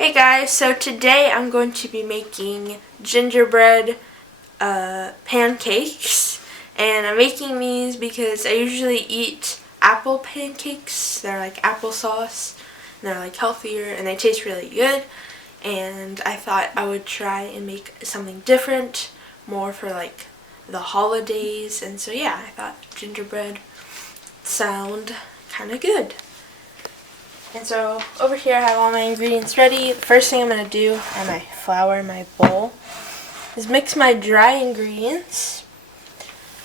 Hey guys, so today I'm going to be making gingerbread pancakes, and I'm making these because I usually eat apple pancakes. They're like applesauce, and they're like healthier, and they taste really good, and I thought I would try and make something different, more for like the holidays, and so yeah, I thought gingerbread sound kind of good. And so over here I have all my ingredients ready. The first thing I'm going to do, I have my flour in my bowl, is mix my dry ingredients.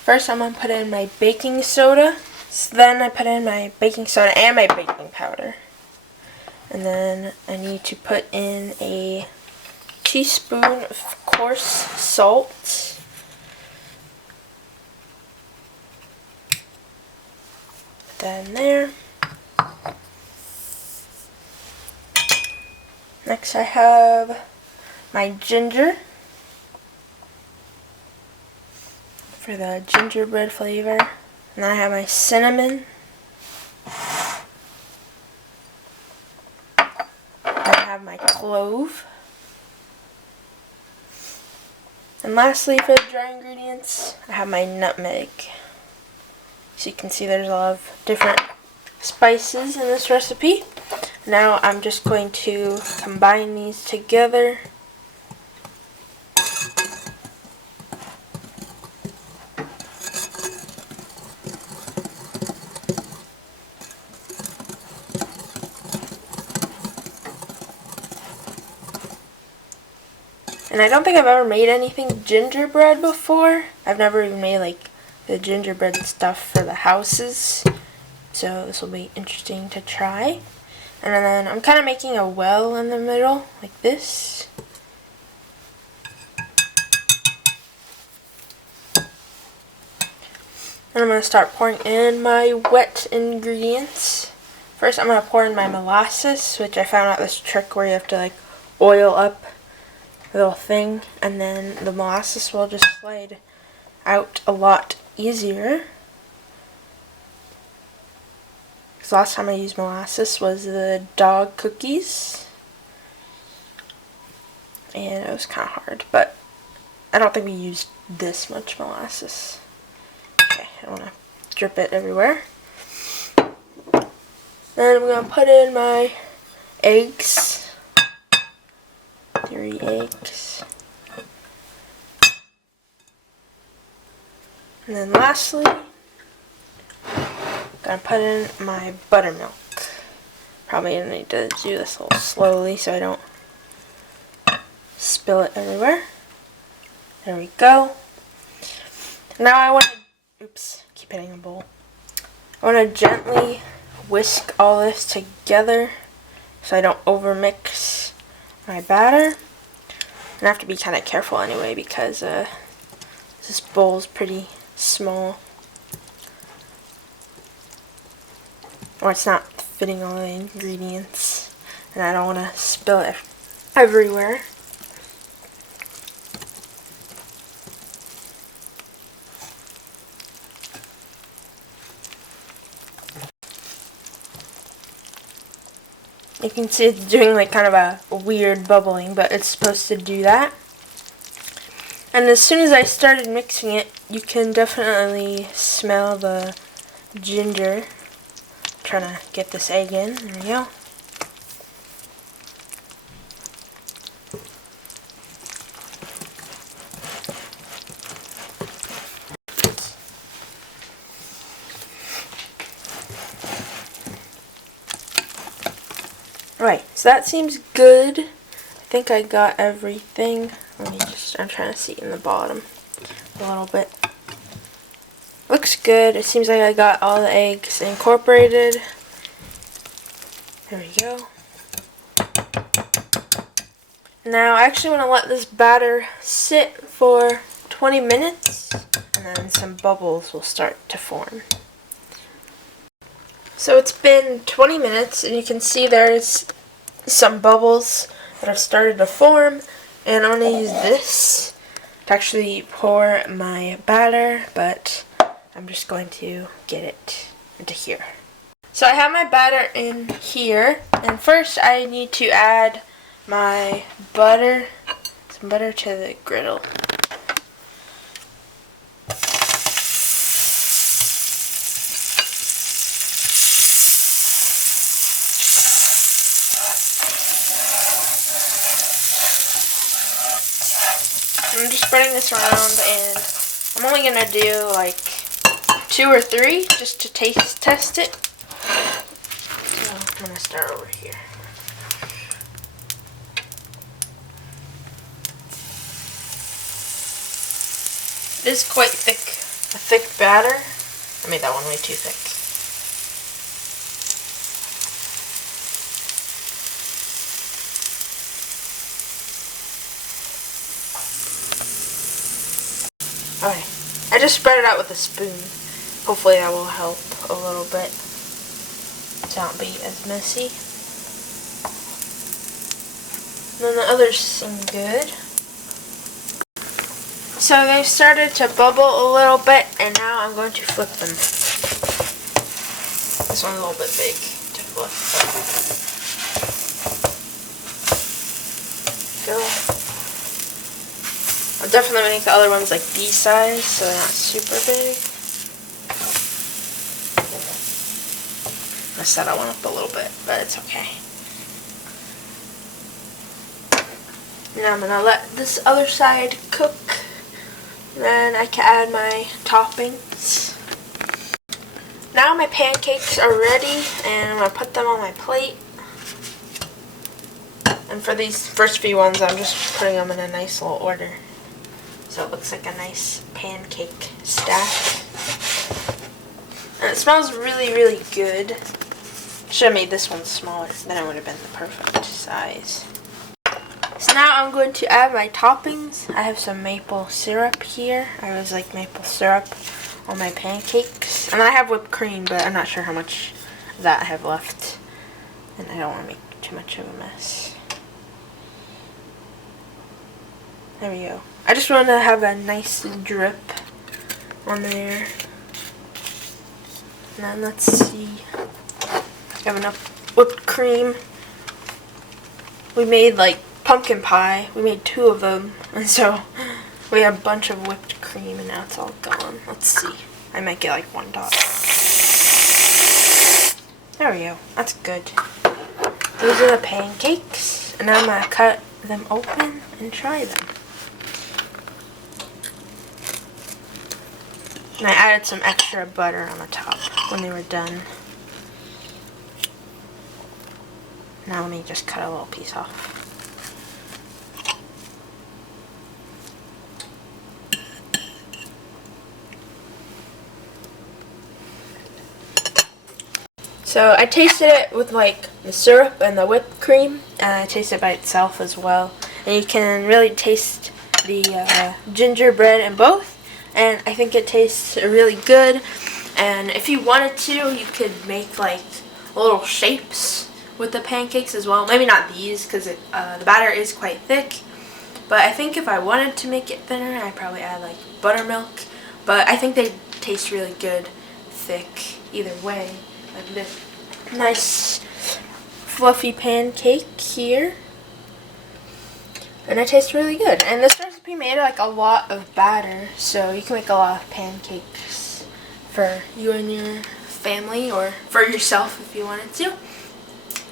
First I'm going to put in my baking soda. So then I put in my baking soda and my baking powder. And then I need to put in a teaspoon of coarse salt. Put that in there. Next I have my ginger for the gingerbread flavor. And then I have my cinnamon. Then I have my clove. And lastly, for the dry ingredients, I have my nutmeg. So you can see there's a lot of different spices in this recipe. Now I'm just going to combine these together. And I don't think I've ever made anything gingerbread before. I've never even made like the gingerbread stuff for the houses. So this will be interesting to try. And then I'm kind of making a well in the middle, like this. And I'm going to start pouring in my wet ingredients. First I'm going to pour in my molasses, which I found out this trick where you have to like oil up the little thing, and then the molasses will just slide out a lot easier. Because last time I used molasses was the dog cookies, and it was kind of hard, but I don't think we used this much molasses. Okay, I don't want to drip it everywhere. Then I'm going to put in my eggs, 3 eggs. And then lastly, I'm going to put in my buttermilk. Probably going to need to do this a little slowly so I don't spill it everywhere. There we go. Now I want to, keep hitting the bowl. I want to gently whisk all this together so I don't overmix my batter. And I have to be kind of careful anyway because this bowl is pretty small. Or it's not fitting all the ingredients, and I don't want to spill it everywhere. You can see it's doing like kind of a weird bubbling, but it's supposed to do that. And as soon as I started mixing it, you can definitely smell the ginger. Trying to get this egg in. There we go. Right, so that seems good. I think I got everything. I'm trying to see in the bottom a little bit. Looks good. It seems like I got all the eggs incorporated. There we go. Now I actually want to let this batter sit for 20 minutes, and then some bubbles will start to form. So it's been 20 minutes, and you can see there's some bubbles that have started to form, and I'm going to use this to actually pour my batter, but I'm just going to get it into here. So I have my batter in here, and first I need to add my butter, some butter to the griddle. I'm just spreading this around, and I'm only gonna do like 2 or 3 just to test it. So I'm gonna start over here. It is quite thick, a thick batter. I made that one way too thick. Okay, I just spread it out with a spoon. Hopefully that will help a little bit to not be as messy. And then the others seem good. So they've started to bubble a little bit, and now I'm going to flip them. This one's a little bit big to flip. I'll definitely make the other ones like these size, so they're not super big. I set that one up a little bit, but it's okay. Now I'm gonna let this other side cook. Then I can add my toppings. Now my pancakes are ready, and I'm gonna put them on my plate. And for these first few ones, I'm just putting them in a nice little order, so it looks like a nice pancake stack. And it smells really, really good. Should have made this one smaller, then it would have been the perfect size. So now I'm going to add my toppings. I have some maple syrup here. I always like maple syrup on my pancakes. And I have whipped cream, but I'm not sure how much of that I have left. And I don't want to make too much of a mess. There we go. I just want to have a nice drip on there. And then let's see. I have enough whipped cream. We made like pumpkin pie. We made 2 of them, and so we have a bunch of whipped cream, and now it's all gone. Let's see. I might get like 1 dot. There we go. That's good. Those are the pancakes, and now I'm gonna cut them open and try them. And I added some extra butter on the top when they were done. Now let me just cut a little piece off. So I tasted it with like the syrup and the whipped cream, and I tasted it by itself as well. And you can really taste the gingerbread in both, and I think it tastes really good. And if you wanted to, you could make like little shapes with the pancakes as well. Maybe not these, because the batter is quite thick. But I think if I wanted to make it thinner, I'd probably add like buttermilk. But I think they taste really good, thick, either way. Like this nice fluffy pancake here. And it tastes really good. And this recipe made like a lot of batter, so you can make a lot of pancakes for you and your family, or for yourself if you wanted to.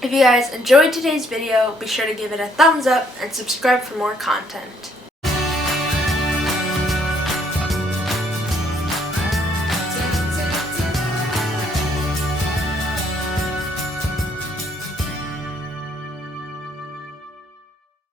If you guys enjoyed today's video, be sure to give it a thumbs up and subscribe for more content.